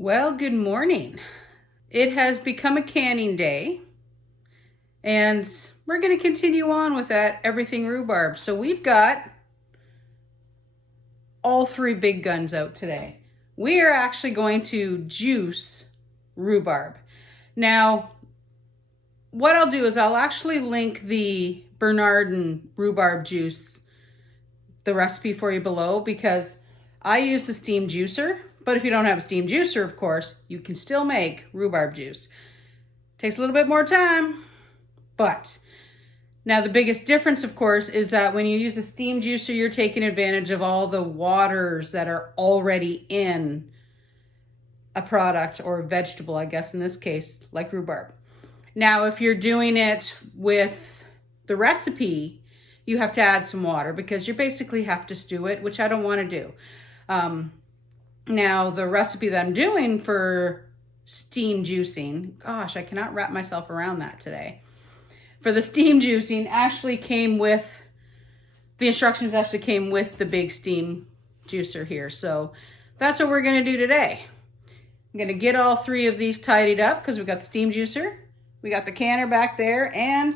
Well, good morning. It has become a canning day, and we're going to continue on with that everything rhubarb. So we've got all three big guns out today. We are actually going to juice rhubarb. Now, what I'll do is I'll actually link the Bernardin rhubarb juice, the recipe for you below, because I use the steam juicer. But if you don't have a steam juicer, of course, you can still make rhubarb juice. Takes a little bit more time, but now the biggest difference, of course, is that when you use a steam juicer, you're taking advantage of all the waters that are already in a product or a vegetable, I guess in this case, like rhubarb. Now, if you're doing it with the recipe, you have to add some water because you basically have to stew it, which I don't want to do. Now, the recipe that I'm doing for steam juicing, gosh, I cannot wrap myself around that today. For the steam juicing, actually came with, the instructions actually came with the big steam juicer here. So that's what we're going to do today. I'm going to get all three of these tidied up because we got the steam juicer, we got the canner back there, and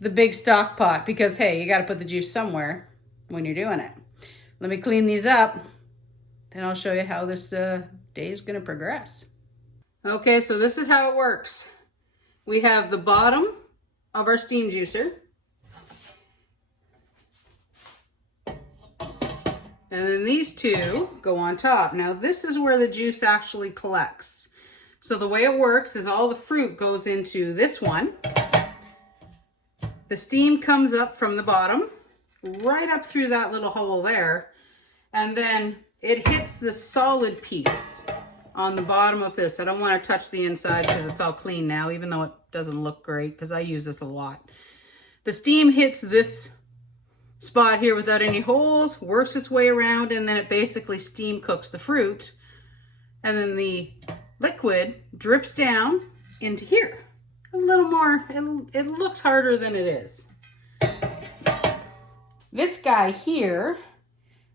the big stock pot because, hey, you got to put the juice somewhere when you're doing it. Let me clean these up. Then I'll show you how this day is going to progress. Okay, so this is how it works. We have the bottom of our steam juicer. And then these two go on top. Now this is where the juice actually collects. So the way it works is all the fruit goes into this one. The steam comes up from the bottom, right up through that little hole there. And then it hits the solid piece on the bottom of this. I don't want to touch the inside because it's all clean now, even though it doesn't look great because I use this a lot. The steam hits this spot here without any holes, works its way around, and then it basically steam cooks the fruit. And then the liquid drips down into here. A little more, it looks harder than it is. This guy here,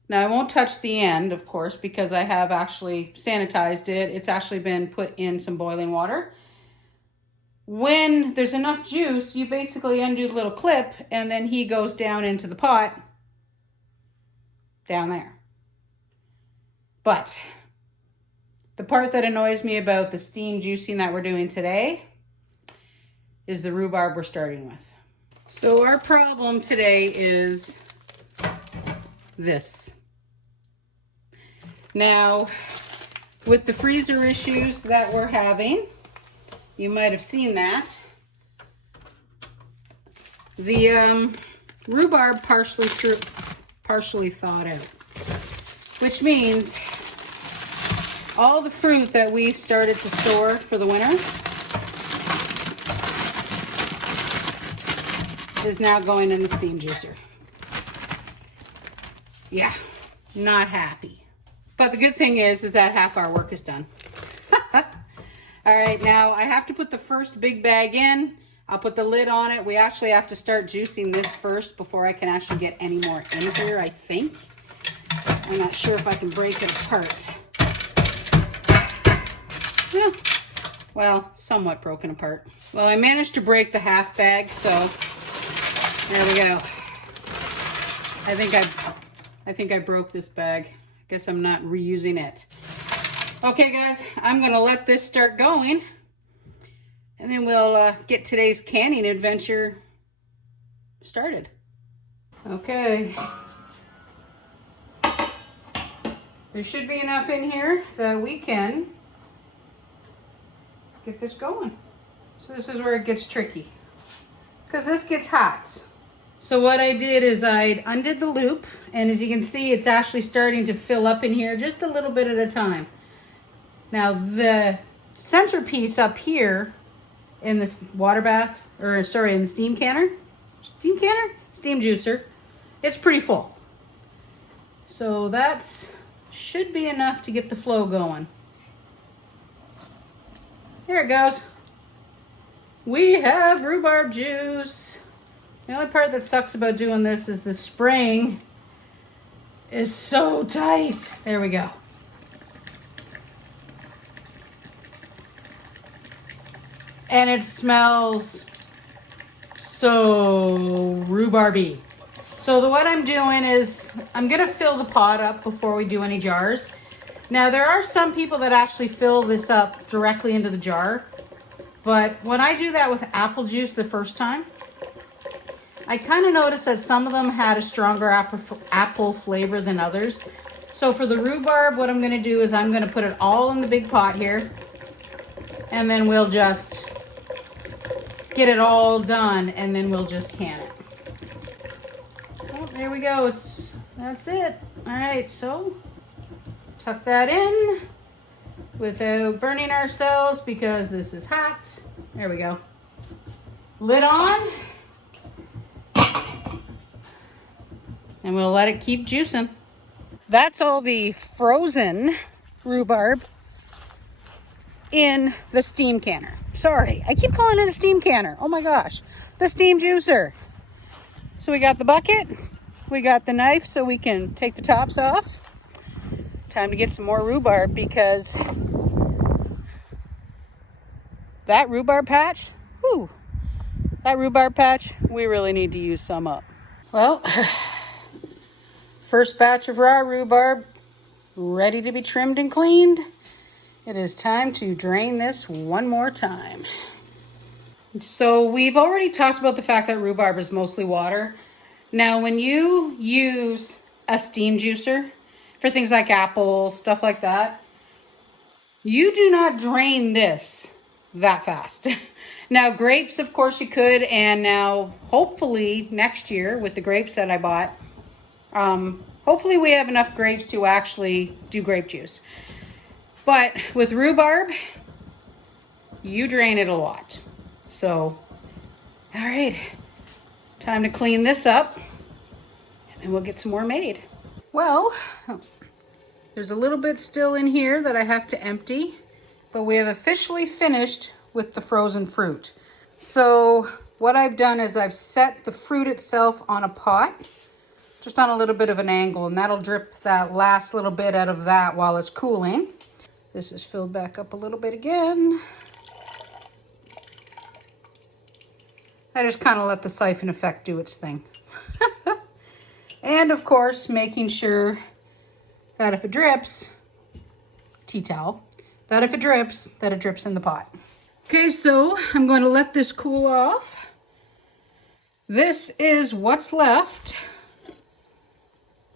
now I won't touch the end, of course, because I have actually sanitized it. It's actually been put in some boiling water. When there's enough juice, you basically undo the little clip and then he goes down into the pot down there. But the part that annoys me about the steam juicing that we're doing today is the rhubarb we're starting with. So our problem today is this. Now, with the freezer issues that we're having, you might have seen that. The rhubarb partially thawed out, which means all the fruit that we started to store for the winter is now going in the steam juicer. Yeah, not happy. But the good thing is that half our work is done. All right, now I have to put the first big bag in. I'll put the lid on it. We actually have to start juicing this first before I can actually get any more in here, I think. I'm not sure if I can break it apart. Yeah, well, somewhat broken apart. Well, I managed to break the half bag, so there we go. I think I broke this bag. I guess I'm not reusing it. Okay, guys, I'm gonna let this start going, and then we'll get today's canning adventure started. Okay. There should be enough in here that we can get this going. So this is where it gets tricky, because this gets hot. So what I did is I undid the loop, and as you can see, it's actually starting to fill up in here just a little bit at a time. Now the centerpiece up here in this water bath, or sorry, in the steam juicer, it's pretty full. So that should be enough to get the flow going. There it goes. We have rhubarb juice. The only part that sucks about doing this is the spring is so tight. There we go. And it smells so rhubarby. So what I'm doing is I'm gonna fill the pot up before we do any jars. Now there are some people that actually fill this up directly into the jar, but when I do that with apple juice the first time, I kind of noticed that some of them had a stronger apple flavor than others. So for the rhubarb, what I'm gonna do is I'm gonna put it all in the big pot here, and then we'll just get it all done, and then we'll just can it. Oh, there we go. That's it. All right, so tuck that in without burning ourselves because this is hot. There we go. Lid on. And we'll let it keep juicing. That's all the frozen rhubarb in the steam canner. Sorry, I keep calling it a steam canner. Oh my gosh, the steam juicer. So we got the bucket, we got the knife so we can take the tops off. Time to get some more rhubarb because that rhubarb patch, whew, that rhubarb patch, we really need to use some up. Well, first batch of raw rhubarb ready to be trimmed and cleaned. It is time to drain this one more time. So we've already talked about the fact that rhubarb is mostly water. Now, when you use a steam juicer for things like apples, stuff like that, you do not drain this that fast. Now, grapes, of course you could, and now hopefully next year with the grapes that I bought, hopefully we have enough grapes to actually do grape juice. But with rhubarb, you drain it a lot. So, all right, time to clean this up and we'll get some more made. Well, there's a little bit still in here that I have to empty, but we have officially finished with the frozen fruit. So what I've done is I've set the fruit itself on a pot, just on a little bit of an angle, and that'll drip that last little bit out of that while it's cooling. This is filled back up a little bit again. I just kind of let the siphon effect do its thing. And of course, making sure that if it drips, tea towel, that if it drips, that it drips in the pot. Okay, so I'm going to let this cool off. This is what's left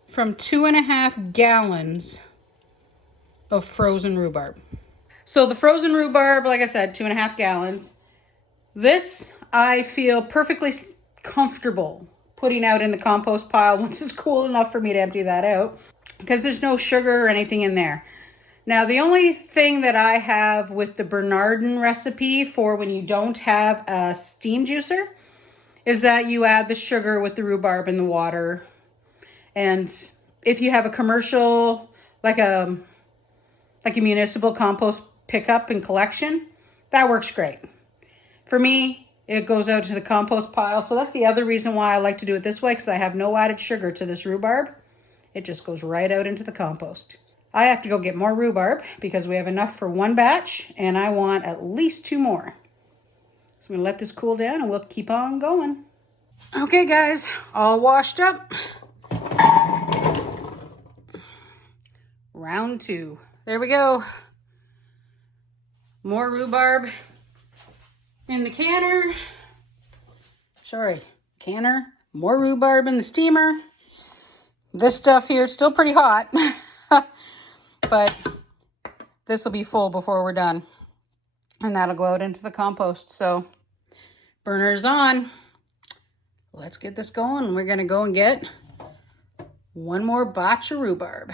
from 2.5 gallons of frozen rhubarb. So the frozen rhubarb, like I said, 2.5 gallons. This I feel perfectly comfortable putting out in the compost pile once it's cool enough for me to empty that out, because there's no sugar or anything in there. Now, the only thing that I have with the Bernardin recipe for when you don't have a steam juicer is that you add the sugar with the rhubarb in the water. And if you have a commercial, like a municipal compost pickup and collection, that works great. For me, it goes out to the compost pile. So that's the other reason why I like to do it this way, because I have no added sugar to this rhubarb. It just goes right out into the compost. I have to go get more rhubarb because we have enough for one batch and I want at least 2 more. So I'm gonna let this cool down and we'll keep on going. Okay guys, all washed up. Round 2. There we go. More rhubarb in the canner. More rhubarb in the steamer. This stuff here is still pretty hot, but this will be full before we're done. And that'll go out into the compost. So burner's on. Let's get this going. We're gonna go and get one more batch of rhubarb.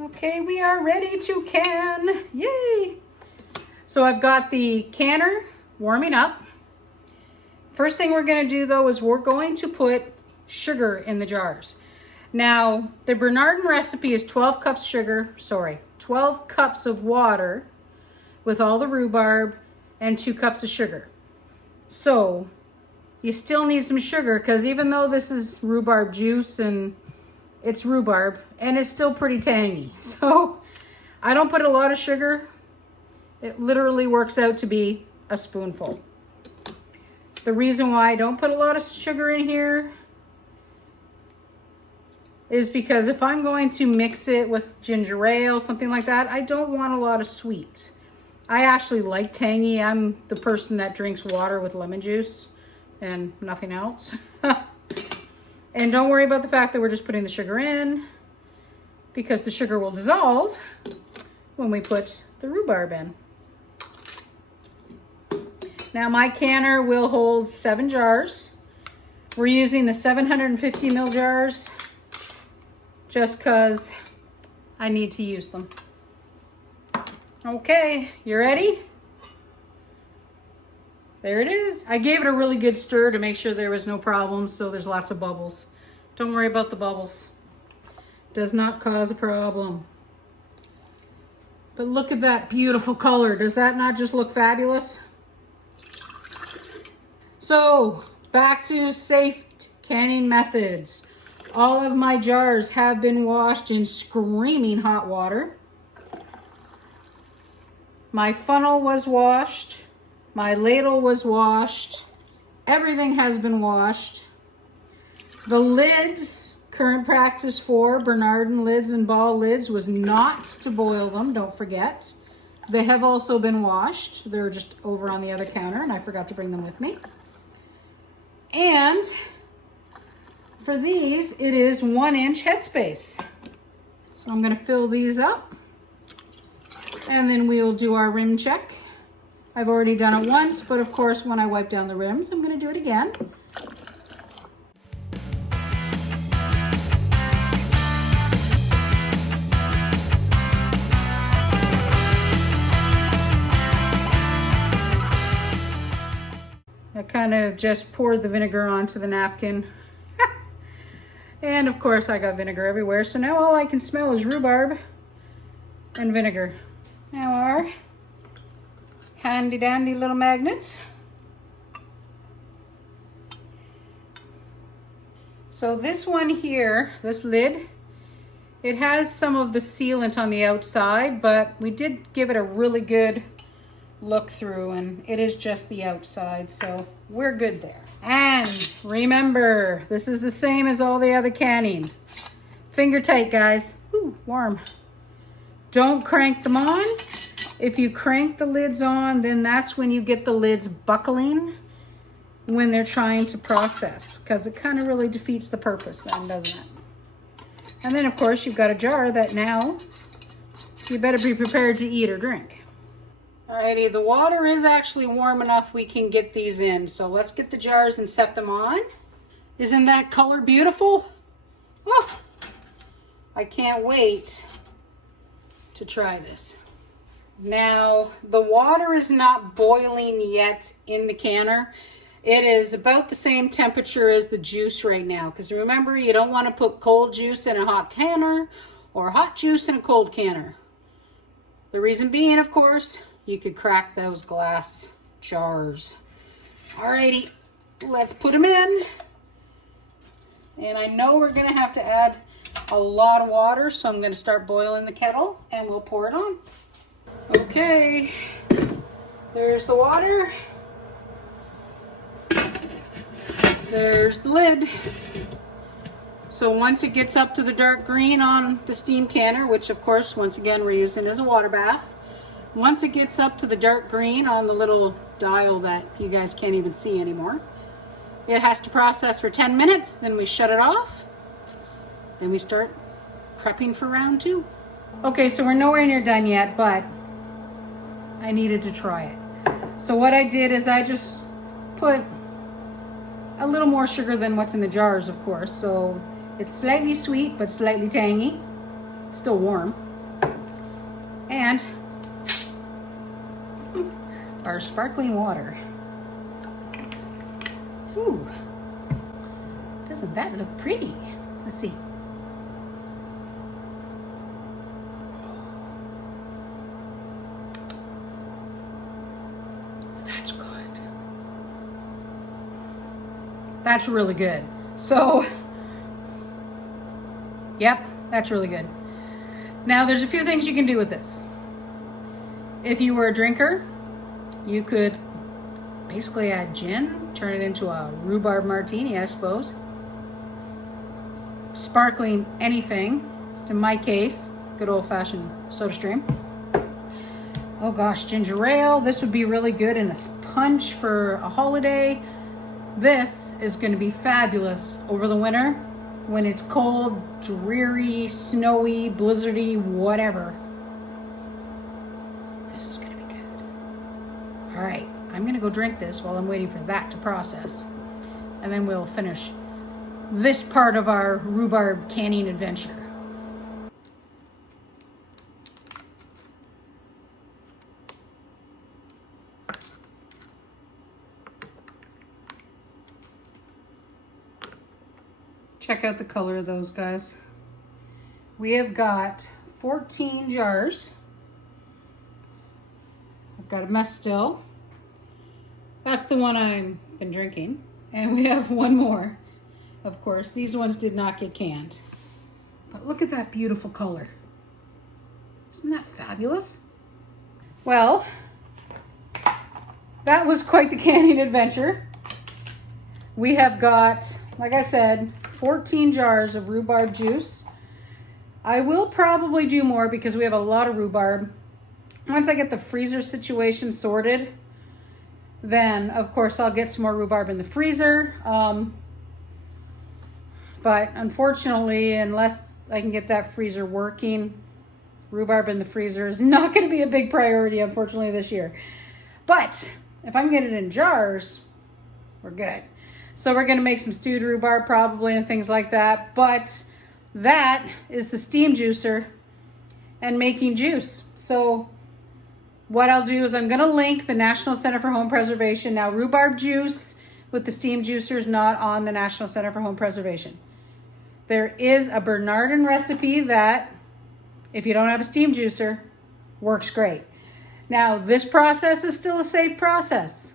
Okay, we are ready to can. Yay! So I've got the canner warming up. First thing we're gonna do though is we're going to put sugar in the jars. Now, the Bernardin recipe is 12 cups of water with all the rhubarb and 2 cups of sugar. So you still need some sugar because even though this is rhubarb juice and it's rhubarb and it's still pretty tangy. So I don't put a lot of sugar. It literally works out to be a spoonful. The reason why I don't put a lot of sugar in here is because if I'm going to mix it with ginger ale, something like that, I don't want a lot of sweet. I actually like tangy. I'm the person that drinks water with lemon juice and nothing else. And don't worry about the fact that we're just putting the sugar in, because the sugar will dissolve when we put the rhubarb in. Now my canner will hold 7 jars. We're using the 750 ml jars just because I need to use them. Okay, you ready? There it is. I gave it a really good stir to make sure there was no problems, so there's lots of bubbles. Don't worry about the bubbles. Does not cause a problem. But look at that beautiful color. Does that not just look fabulous? So, back to safe canning methods. All of my jars have been washed in screaming hot water. My funnel was washed. My ladle was washed. Everything has been washed. The lids, current practice for Bernardin lids and ball lids was not to boil them, don't forget. They have also been washed. They're just over on the other counter and I forgot to bring them with me. And for these, it is 1 inch headspace. So I'm gonna fill these up and then we'll do our rim check. I've already done it once, but of course, when I wipe down the rims, I'm gonna do it again. I kind of just poured the vinegar onto the napkin. And of course, I got vinegar everywhere. So now all I can smell is rhubarb and vinegar. Now our handy dandy little magnet. So this one here, this lid, it has some of the sealant on the outside, but we did give it a really good look through and it is just the outside, so we're good there. And remember, this is the same as all the other canning. Finger tight, guys. Ooh, warm. Don't crank them on. If you crank the lids on, then that's when you get the lids buckling when they're trying to process, because it kind of really defeats the purpose then, doesn't it? And then of course you've got a jar that now you better be prepared to eat or drink. Alrighty, the water is actually warm enough we can get these in. So let's get the jars and set them on. Isn't that color beautiful? Oh, I can't wait to try this. Now, the water is not boiling yet in the canner. It is about the same temperature as the juice right now. Because remember, you don't want to put cold juice in a hot canner or hot juice in a cold canner. The reason being, of course, you could crack those glass jars. Alrighty, let's put them in. And I know we're gonna have to add a lot of water, so I'm gonna start boiling the kettle and we'll pour it on. Okay, there's the water. There's the lid. So once it gets up to the dark green on the steam canner, which of course, once again, we're using as a water bath. Once it gets up to the dark green on the little dial that you guys can't even see anymore, it has to process for 10 minutes, then we shut it off. Then we start prepping for round 2. Okay, so we're nowhere near done yet, but I needed to try it. So what I did is I just put a little more sugar than what's in the jars, of course. So it's slightly sweet, but slightly tangy. It's still warm. And our sparkling water. Ooh, doesn't that look pretty? Let's see. That's good. That's really good. So, yep, that's really good. Now, there's a few things you can do with this. If you were a drinker, you could basically add gin, turn it into a rhubarb martini, I suppose. Sparkling anything. In my case, good old-fashioned soda stream. Oh gosh, ginger ale. This would be really good in a punch for a holiday. This is going to be fabulous over the winter when it's cold, dreary, snowy, blizzardy, whatever. This is going to be good. All right, I'm going to go drink this while I'm waiting for that to process. And then we'll finish this part of our rhubarb canning adventure. Check out the color of those guys. We have got 14 jars. I've got a mess still. That's the one I've been drinking. And we have one more. Of course, these ones did not get canned. But look at that beautiful color. Isn't that fabulous? Well, that was quite the canning adventure. We have got, like I said, 14 jars of rhubarb juice. I will probably do more because we have a lot of rhubarb. Once I get the freezer situation sorted, then of course I'll get some more rhubarb in the freezer. But unfortunately, unless I can get that freezer working, rhubarb in the freezer is not going to be a big priority, unfortunately, this year. But if I can get it in jars, we're good. So we're going to make some stewed rhubarb probably and things like that. But that is the steam juicer and making juice. So what I'll do is I'm going to link the National Center for Home Preservation. Now, rhubarb juice with the steam juicer is not on the National Center for Home Preservation. There is a Bernardin recipe that, if you don't have a steam juicer, works great. Now, this process is still a safe process.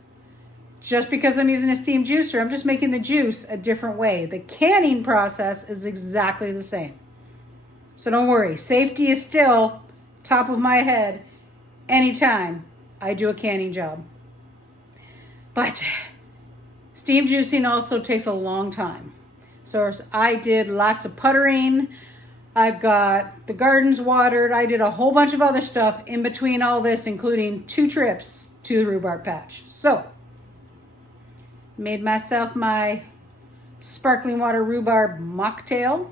Just because I'm using a steam juicer, I'm just making the juice a different way. The canning process is exactly the same. So don't worry, safety is still top of my head anytime I do a canning job. But steam juicing also takes a long time. So I did lots of puttering. I've got the gardens watered. I did a whole bunch of other stuff in between all this, including 2 trips to the rhubarb patch. So made myself my sparkling water rhubarb mocktail.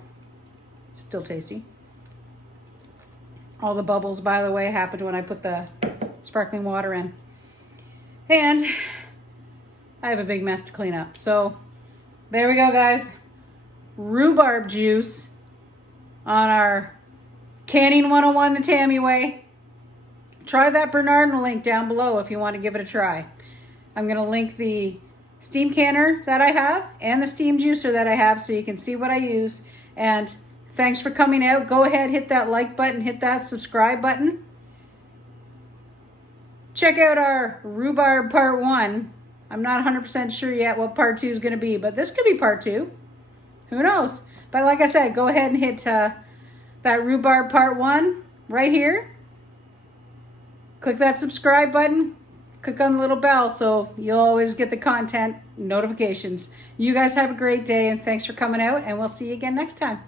Still tasty. All the bubbles, by the way, happened when I put the sparkling water in. And I have a big mess to clean up. So there we go, guys. Rhubarb juice on our Canning 101 the Tammy way. Try that Bernardin link down below if you want to give it a try. I'm going to link the steam canner that I have and the steam juicer that I have so you can see what I use. And thanks for coming out. Go ahead, hit that like button, hit that subscribe button. Check out our rhubarb part 1. I'm not 100% sure yet what part 2 is going to be, but this could be part 2. Who knows? But like I said, go ahead and hit that rhubarb part 1 right here. Click that subscribe button. Click on the little bell so you'll always get the content notifications. You guys have a great day and thanks for coming out, and we'll see you again next time.